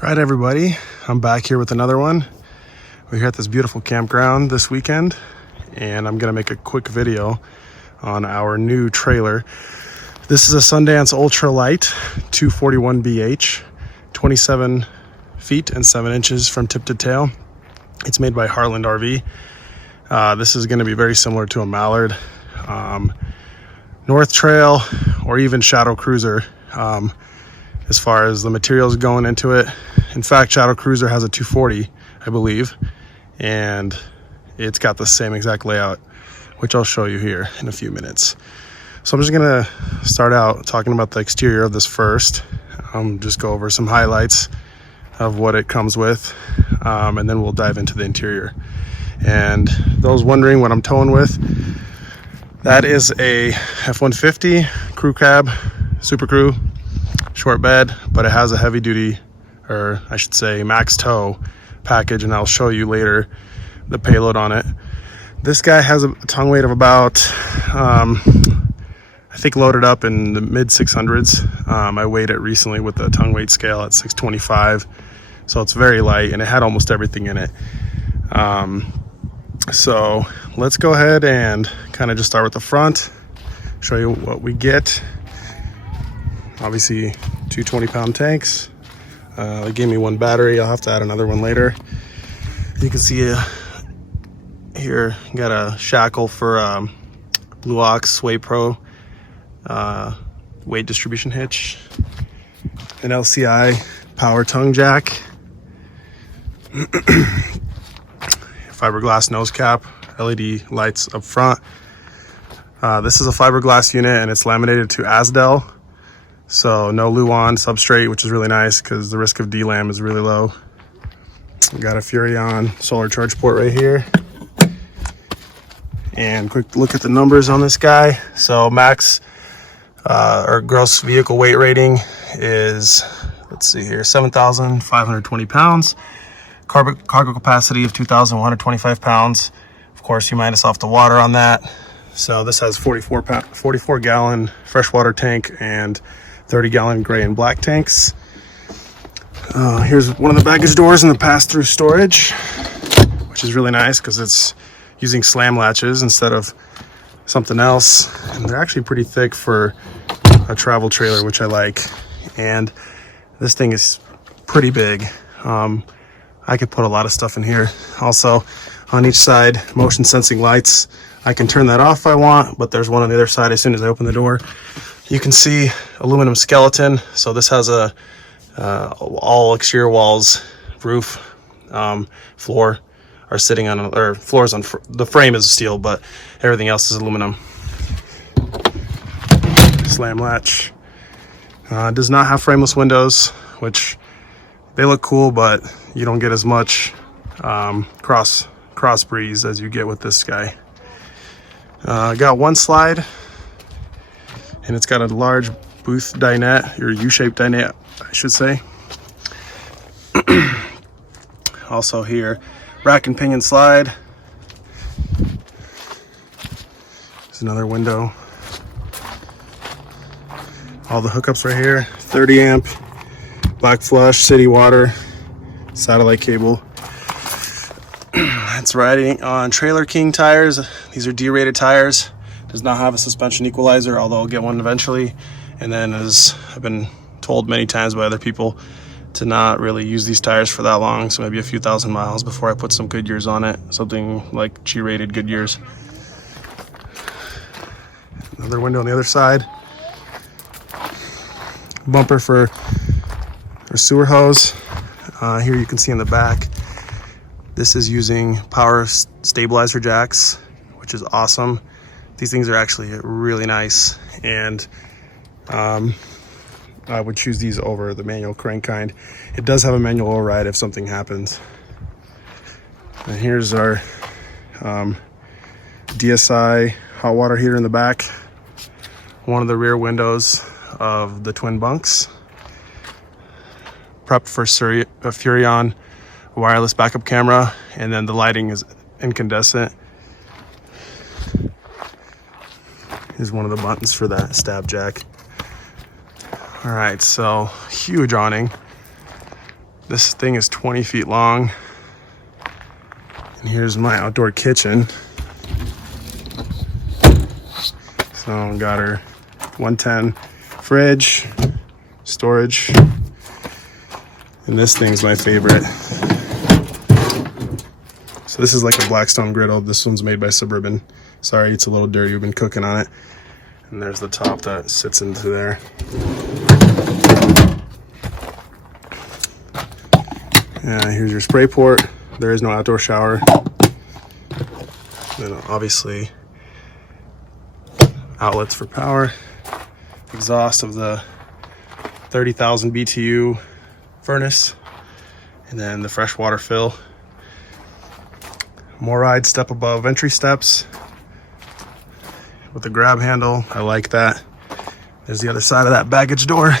All right, everybody, I'm back here with another one. We're here at this beautiful campground this weekend, and I'm gonna make a quick video on our new trailer. This is a Sundance Ultra Light 241 BH, 27 feet and 7 inches from tip to tail. It's made by Heartland RV. This is gonna be very similar to a Mallard, North Trail, or even Shadow Cruiser. As far as the materials going into it. In fact, Shadow Cruiser has a 240, I believe, and it's got the same exact layout, which I'll show you here in a few minutes. So I'm just gonna start out talking about the exterior of this first. Just go over some highlights of what it comes with, and then we'll dive into the interior. And those wondering what I'm towing with, that is a F-150 crew cab, Super Crew, short bed, but it has a heavy duty, or I should say max tow package, and I'll show you later the payload on it. This guy has a tongue weight of about, I think loaded up in the mid 600s. I weighed it recently with the tongue weight scale at 625, so it's very light, and it had almost everything in it. So let's go ahead and kind of just start with the front, show you what we get. Obviously 2 20-pound tanks. They gave me one battery. I'll have to add another one later. You can see here, got a shackle for Blue Ox Sway Pro weight distribution hitch, an LCI power tongue jack, fiberglass nose cap, LED lights up front. This is a fiberglass unit, and it's laminated to Asdel. So no Luan substrate, which is really nice because the risk of delam is really low. We got a Furrion solar charge port right here. And quick look at the numbers on this guy. So max or gross vehicle weight rating is, let's see here, 7,520 pounds. Cargo capacity of 2,125 pounds. Of course, you minus off the water on that. So this has 44 gallon freshwater tank and 30-gallon gray and black tanks. Here's one of the baggage doors in the pass-through storage, which is really nice because it's using slam latches instead of something else. And they're actually pretty thick for a travel trailer, which I like. And this thing is pretty big. I could put a lot of stuff in here. Also, on each side, motion sensing lights. I can turn that off if I want, but there's one on the other side as soon as I open the door. You can see aluminum skeleton. So this has a all exterior walls, roof, floor are sitting on, or floors on, the frame is steel, but everything else is aluminum. Slam latch. Does not have frameless windows, which they look cool, but you don't get as much cross breeze as you get with this guy. Got one slide, and it's got a large booth dinette, or U-shaped dinette, I should say. Also here, rack and pinion slide. There's another window. All the hookups right here, 30 amp, black flush, city water, satellite cable. It's riding on Trailer King tires. These are D-rated tires. Does not have a suspension equalizer, although I'll get one eventually. And then, as I've been told many times by other people, to not really use these tires for that long, so maybe a few thousand miles before I put some Goodyears on it, something like G-rated Goodyears. Another window on the other side. Bumper for sewer hose. Here you can see in the back, this is using power stabilizer jacks, which is awesome. These things are actually really nice, and I would choose these over the manual crank kind. It does have a manual override if something happens. And here's our DSI hot water heater in the back. One of the rear windows of the twin bunks. Prepped for a Furrion wireless backup camera, and then the lighting is incandescent. Here's one of the buttons for that stab jack. All right, so huge awning. This thing is 20 feet long. And here's my outdoor kitchen. So got her 110 fridge, storage, and this thing's my favorite. So this is like a Blackstone griddle. This one's made by Suburban. Sorry, it's a little dirty. We've been cooking on it. And there's the top that sits into there. Here's your spray port. There is no outdoor shower. Then obviously outlets for power. Exhaust of the 30,000 BTU furnace. And then the freshwater fill. Moride step above entry steps with the grab handle. I like that. There's the other side of that baggage door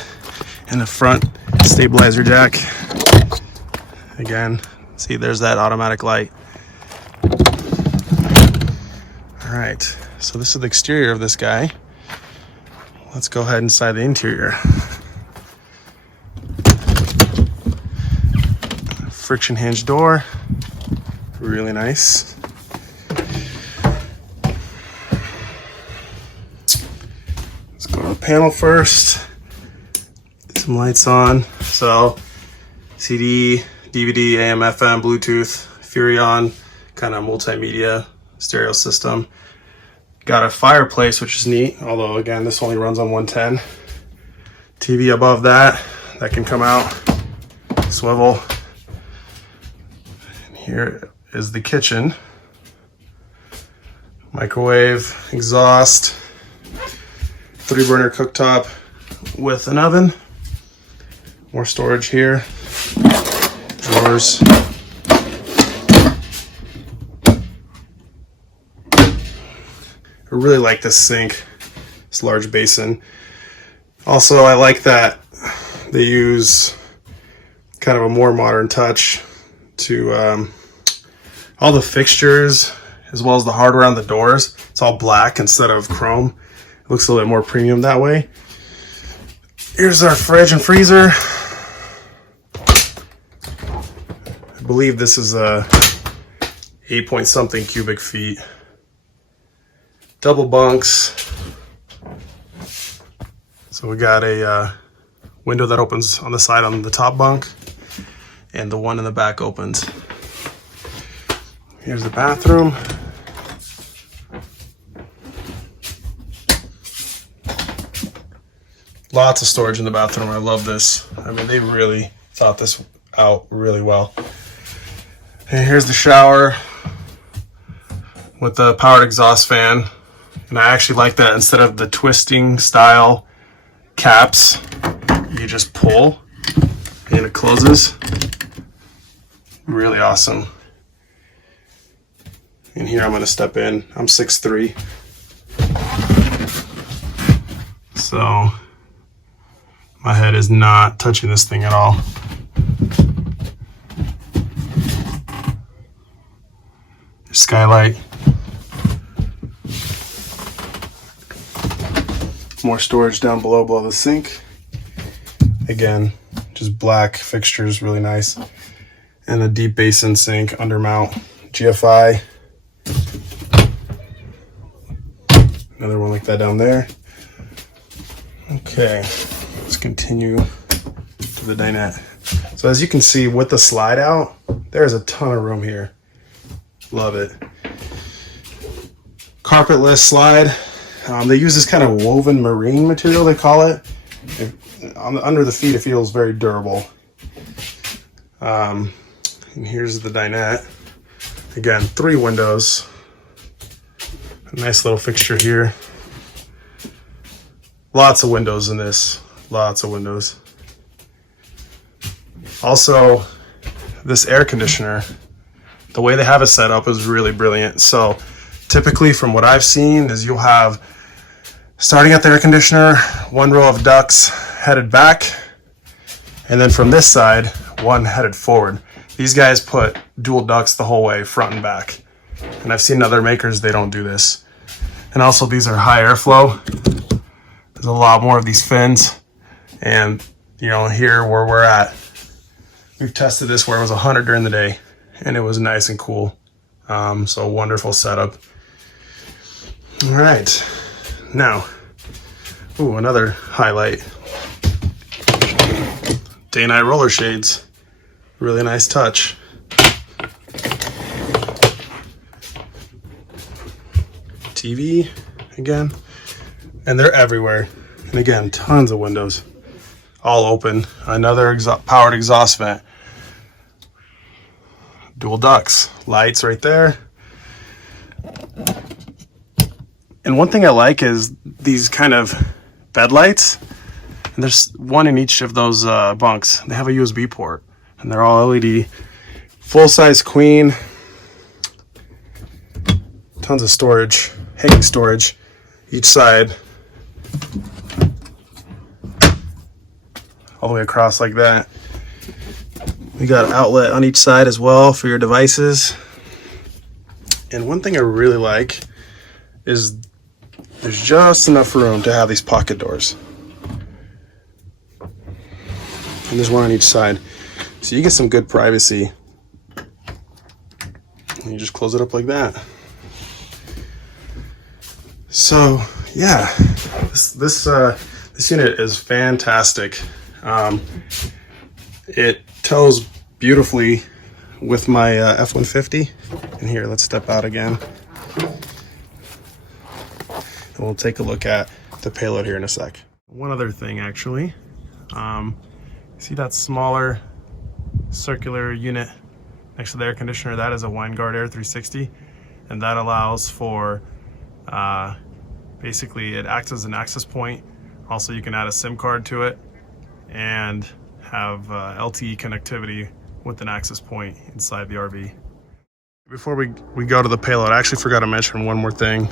and the front stabilizer jack. Again, see, there's that automatic light. All right, so this is the exterior of this guy. Let's go ahead inside the interior. Friction hinge door, really nice. Let's go to the panel first. Get some lights on. So CD, DVD, AM, FM, Bluetooth, Furrion, kind of multimedia stereo system. Got a fireplace, which is neat, although again, this only runs on 110. TV above that can come out, swivel. And here is the kitchen. Microwave, exhaust, 3-burner cooktop with an oven. More storage here. Drawers. I really like this sink, this large basin. Also, I like that they use kind of a more modern touch to all the fixtures as well as the hardware on the doors. It's all black instead of chrome. It looks a little bit more premium that way. Here's our fridge and freezer. I believe this is a 8-point-something cubic feet. Double bunks. So we got a window that opens on the side on the top bunk, and the one in the back opens. Here's the bathroom. Lots of storage in the bathroom. I love this. I mean, they really thought this out really well. And here's the shower with the powered exhaust fan. And I actually like that instead of the twisting style caps, you just pull and it closes. Really awesome. And here I'm going to step in. I'm 6'3". So my head is not touching this thing at all. There's skylight. More storage down below the sink. Again, just black fixtures, really nice. And a deep basin sink, undermount, GFI. Another one like that down there. Okay, let's continue to the dinette. So as you can see with the slide out, there's a ton of room here. Love it. Carpetless slide. They use this kind of woven marine material, they call it. Under the feet, it feels very durable. And here's the dinette. Again, 3 windows. A nice little fixture here. Lots of windows in this. Lots of windows. Also, this air conditioner, the way they have it set up is really brilliant. So typically from what I've seen is you'll have, starting at the air conditioner, 1 row of ducts headed back, and then from this side, 1 headed forward. These guys put dual ducts the whole way, front and back. And I've seen other makers, they don't do this. And also these are high airflow. There's a lot more of these fins. And you know, here where we're at, We've tested this where it was 100 during the day and it was nice and cool. So wonderful setup. All right, now, another highlight. Day and night roller shades. Really nice touch. TV again, and they're everywhere. And again, tons of windows, all open. Another powered exhaust vent. Dual ducts, lights right there. And one thing I like is these kind of bed lights. And there's one in each of those bunks. They have a USB port, and they're all LED. Full-size queen. Tons of storage, hanging storage each side. All the way across like that. We got an outlet on each side as well for your devices. And one thing I really like is there's just enough room to have these pocket doors. And there's one on each side. So you get some good privacy. And you just close it up like that. So yeah, this unit is fantastic. It tows beautifully with my F-150. And here, let's step out again. And we'll take a look at the payload here in a sec. One other thing, actually. See that smaller circular unit next to the air conditioner? That is a Winegard Air 360, and that allows for basically it acts as an access point. Also, you can add a SIM card to it and have LTE connectivity with an access point inside the RV. Before we go to the payload, I actually forgot to mention one more thing.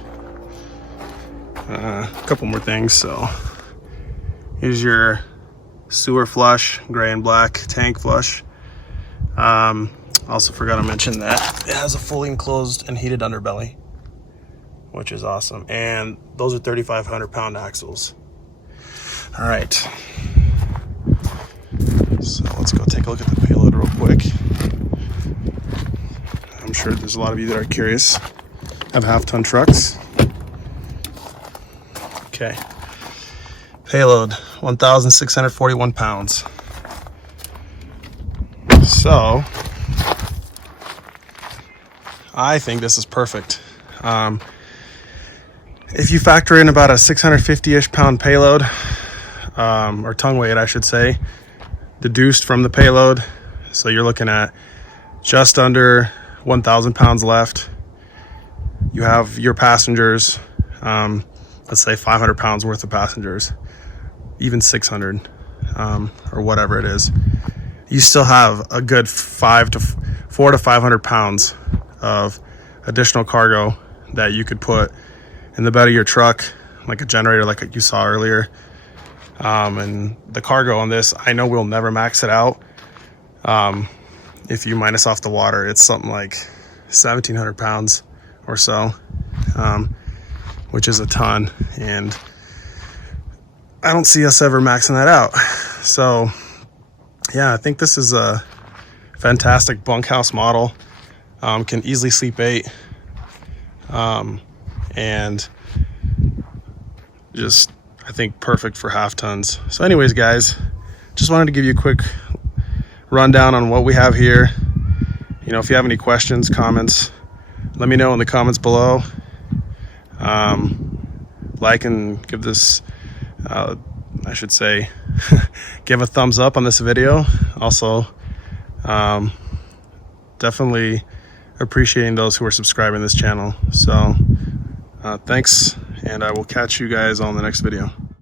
A couple more things. So here's your sewer flush, gray and black tank flush. Also forgot to mention that it has a fully enclosed and heated underbelly, which is awesome. And those are 3,500 pound axles. All right, so let's go take a look at the payload real quick. I'm sure there's a lot of you that are curious. I have half-ton trucks. Okay, payload 1,641 pounds. So I think this is perfect. If you factor in about a 650-ish pound payload, or tongue weight, I should say, deduced from the payload, so you're looking at just under 1,000 pounds left. You have your passengers, let's say 500 pounds worth of passengers, even 600, or whatever it is. You still have a good 400 to 500 pounds of additional cargo that you could put in the bed of your truck, like a generator, like you saw earlier. And the cargo on this, I know we'll never max it out. If you minus off the water, it's something like 1,700 pounds or so, which is a ton. And I don't see us ever maxing that out. So yeah, I think this is a fantastic bunkhouse model. Can easily sleep 8. And just, I think, perfect for half tons. So anyways, guys, just wanted to give you a quick rundown on what we have here. You know, if you have any questions, comments, let me know in the comments below. Like and give this, I should say, give a thumbs up on this video. Also, definitely appreciating those who are subscribing to this channel. So thanks, and I will catch you guys on the next video.